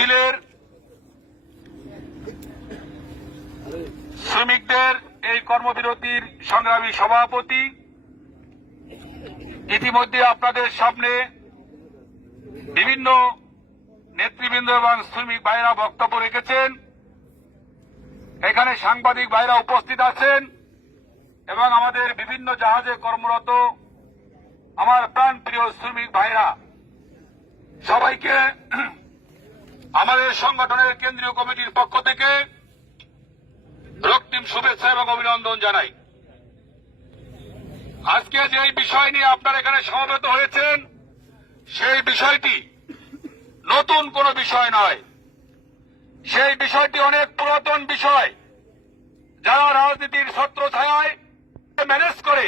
মিছিলের শ্রমিকদের এই কর্মবিরতির সংগ্রামী সভাপতি। ইতিমধ্যে আপনাদের সামনে বিভিন্ন নেতৃবৃন্দ এবং শ্রমিক ভাইরা বক্তব্য রেখেছেন। এখানে সাংবাদিক ভাইরা উপস্থিত আছেন এবং আমাদের বিভিন্ন জাহাজে কর্মরত আমার প্রাণ প্রিয় শ্রমিক ভাইরা সবাইকে আমাদের সংগঠনের কেন্দ্রীয় কমিটির পক্ষ থেকে রক্তিম শুভেচ্ছা এবং অভিনন্দন জানাই। আজকে যে বিষয় নিয়ে আপনারা এখানে সমবেত হয়েছেন, সেই বিষয়টি নতুন কোন বিষয় নয়। সেই বিষয়টি অনেক পুরাতন বিষয় যারা রাজনীতির ছত্র ছায় ম্যানেজ করে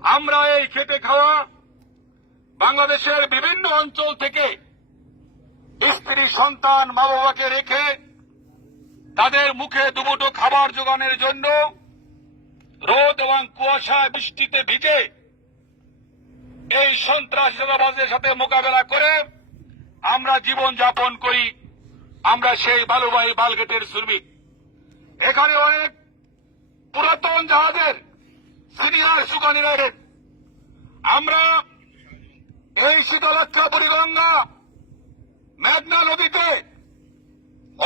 আমরা এই খেতে খাওয়া বাংলাদেশের বিভিন্ন অঞ্চল থেকে স্ত্রী, সন্তান মা বাবাকে রেখে তাদের মুখে দুমুটো খাবার জোগানোর জন্য রোদ এবং কুয়াশা বৃষ্টিতে ভিজে এই সন্ত্রাসবাদের সাথে মোকাবেলা করে আমরা জীবন যাপন করি আমরা সেই বালুবাহী বালগেটের শ্রমিক এখানে অনেক পুরাতন জাহাজের সিনিয়র সুগানিরা। আমরা এই শীতলক্ষা বুড়িগঙ্গা মেঘনা নদীতে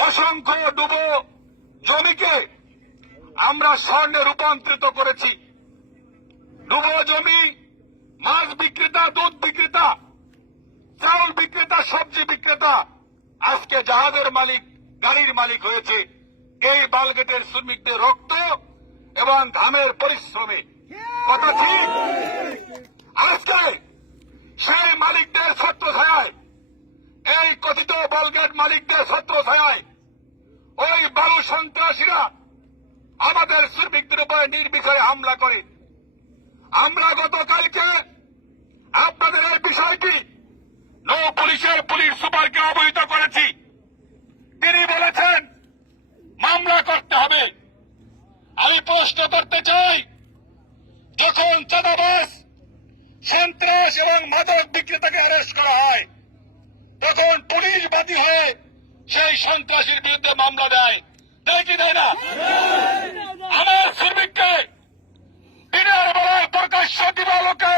অসংখ্য ডুবো জমিকে আমরা স্বর্ণে রূপান্তরিত করেছি। ডুবো জমি, মাছ বিক্রেতা, দুধ বিক্রেতা, চাউল বিক্রেতা, সবজি বিক্রেতা, আজকে জাহাজের মালিক, গাড়ির মালিক হয়েছে। এই বালগেটের শ্রমিকদের রক্ত এবং ঘামের পরিশ্রমে। কথা ঠিক আজকে সেই মালিকদের ছত্র ছায় কথিত বলগেট মালিকদের ছত্র ছায় ওই বালু সন্ত্রাসীরা আমাদের শ্রমিকদের উপরে নির্বিচারে হামলা করে। আমরা গতকালকে আপনাদের এই বিষয়টি নৌ পুলিশের পুলিশ সুপারকে অবহিত করেছি। তিনি বলেছেন, মামলা করতে হবে। আমি প্রশ্ন করতে চাই, যখন চাঁদাবাস সন্ত্রাস এবং মাদক বিক্রেতাকে অ্যারেস্ট করা হয় বাদী হয়ে সেই সন্ত্রাসীর বিরুদ্ধে মামলা দেয়। দেয় কি দেয় না? আমার শ্রমিককে দিনের বেলায় প্রকাশ্য দিবালোকে